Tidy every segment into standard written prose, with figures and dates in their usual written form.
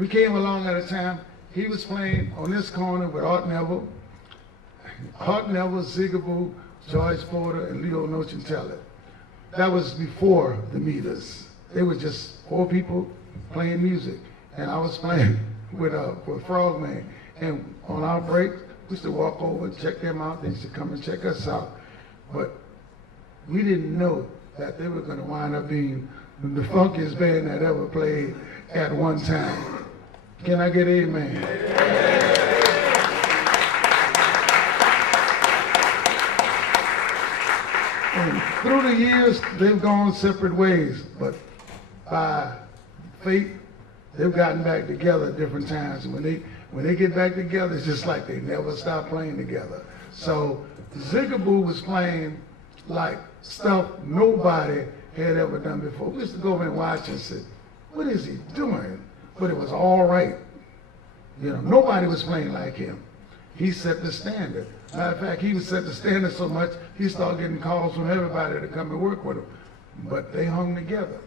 we came along at a time, he was playing on this corner with Art Neville, Zigaboo, George Porter, and Leo Nochentelle. That was before the meters. They were just 4 people playing music. And I was playing with Frogman. And on our break, we used to walk over and check them out. They used to come and check us out. But we didn't know that they were going to wind up being the funkiest band that ever played at one time. Can I get amen? And through the years, they've gone separate ways, but by fate, they've gotten back together at different times. And when they get back together, it's just like they never stop playing together. So Zigaboo was playing like stuff nobody had ever done before. We used to go over and watch and say, what is he doing? But it was all right. You know, nobody was playing like him. He set the standard. Matter of fact, he was set the standard so much, he started getting calls from everybody to come and work with him. But they hung together.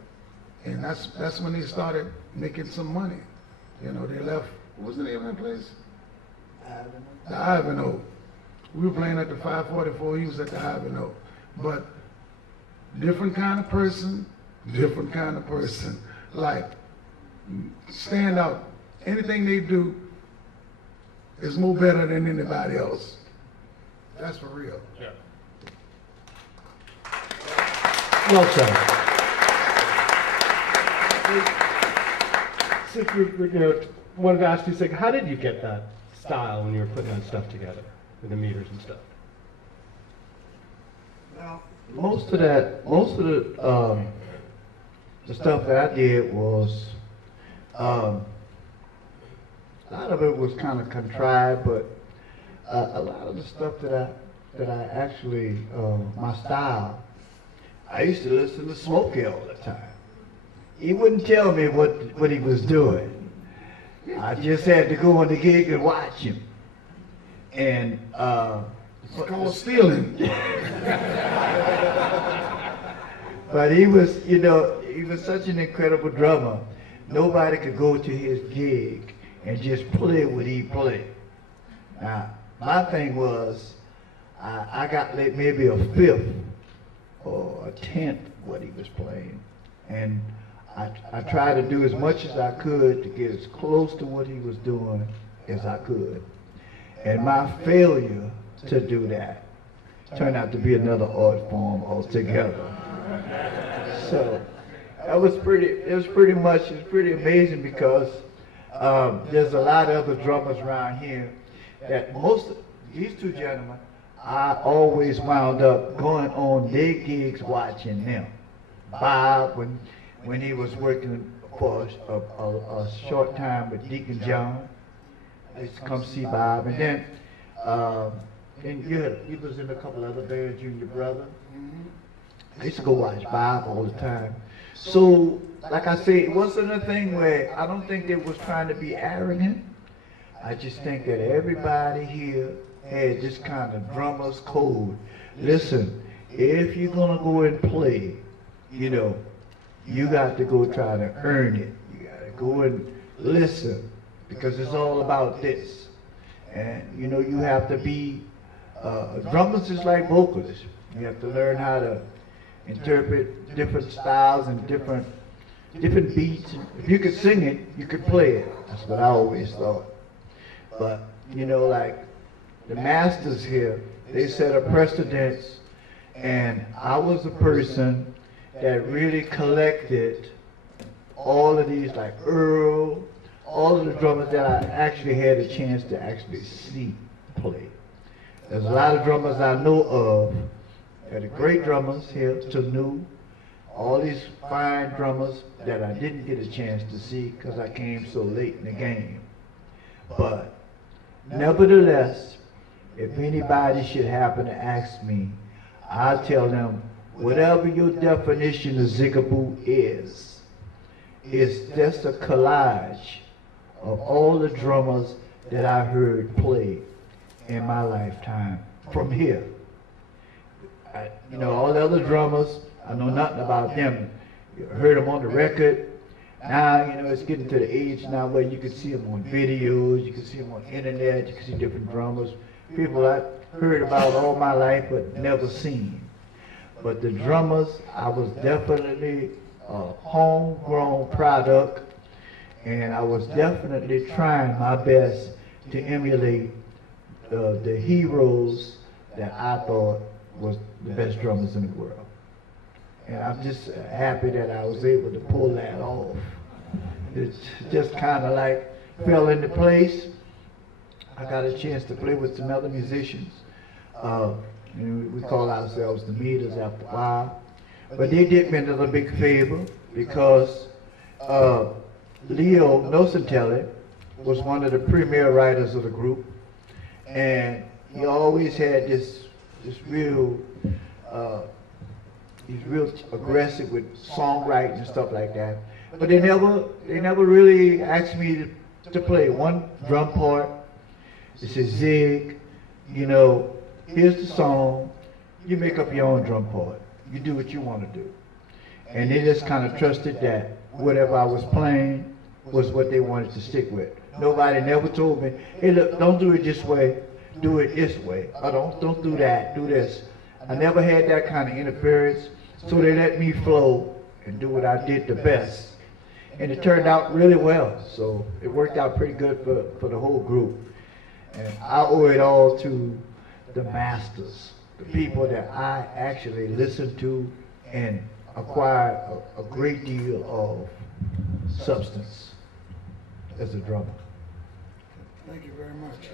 And that's when they started making some money. You know, they left, what was the name of that place? The Ivanhoe. We were playing at the 544, he was at the Ivanhoe. But different kind of person. Like, stand out. Anything they do is more better than anybody else. That's for real. Yeah. Well said. Since we're wanted to ask you, how did you get that style when you were putting that stuff together with the meters and stuff? Well, most of the stuff that I did was, a lot of it was kind of contrived, but a lot of the stuff that I actually, my style, I used to listen to Smokey all the time. He wouldn't tell me what he was doing. I just had to go on the gig and watch him. And It's called stealing. but he was, he was such an incredible drummer. Nobody could go to his gig and just play what he played. Now, my thing was, I got like maybe a fifth or a tenth what he was playing. And I tried to do as much as I could to get as close to what he was doing as I could. And my failure to do that turned out to be another art form altogether. So it was pretty amazing because there's a lot of other drummers around here that these 2 gentlemen, I always wound up going on their gigs watching them. Bob, when he was working for a short time with Deacon John, I used to come see Bob, and then he was in a couple other bands, Junior Brother. I used to go watch Bob all the time. So, like I say, it wasn't a thing where I don't think they was trying to be arrogant. I just think that everybody here had this kind of drummer's code. Listen, if you're gonna go and play, you got to go try to earn it. You gotta go and listen, because it's all about this. And you have to be, drummers is like vocalists. You have to learn how to interpret different styles and different beats. If you could sing it, you could play it. That's what I always thought. But, like the masters here, they set a precedence, and I was a person that really collected all of these, like Earl, all of the drummers that I actually had a chance to actually see play. There's a lot of drummers I know of that are great drummers here, Tanu, all these fine drummers that I didn't get a chance to see because I came so late in the game. But nevertheless, if anybody should happen to ask me, I'll tell them, whatever your definition of Zigaboo is, it's just a collage of all the drummers that I heard play in my lifetime from here. All the other drummers, I know nothing about them. You heard them on the record. Now, you know, it's getting to the age now where you can see them on videos, you can see them on internet, you can see different drummers. People I heard about all my life but never seen. But the drummers, I was definitely a homegrown product, and I was definitely trying my best to emulate the heroes that I thought was the best drummers in the world. And I'm just happy that I was able to pull that off. It's just kind of like fell into place. I got a chance to play with some other musicians. And we call ourselves the Meters after a while. But they did me another big favor because Leo Nocentelli was one of the premier writers of the group. And he always had this real, he's real aggressive with songwriting and stuff like that. But they never really asked me to play one drum part. They said, Zig, you know, here's the song, you make up your own drum part. You do what you want to do. And they just kind of trusted that whatever I was playing was what they wanted to stick with. Nobody never told me, hey look, don't do it this way, do it this way. Or don't do that, do this. I never had that kind of interference, so they let me flow and do what I did the best. And it turned out really well, so it worked out pretty good for the whole group. And I owe it all to the masters, the people that I actually listened to and acquired a great deal of substance as a drummer. Thank you very much.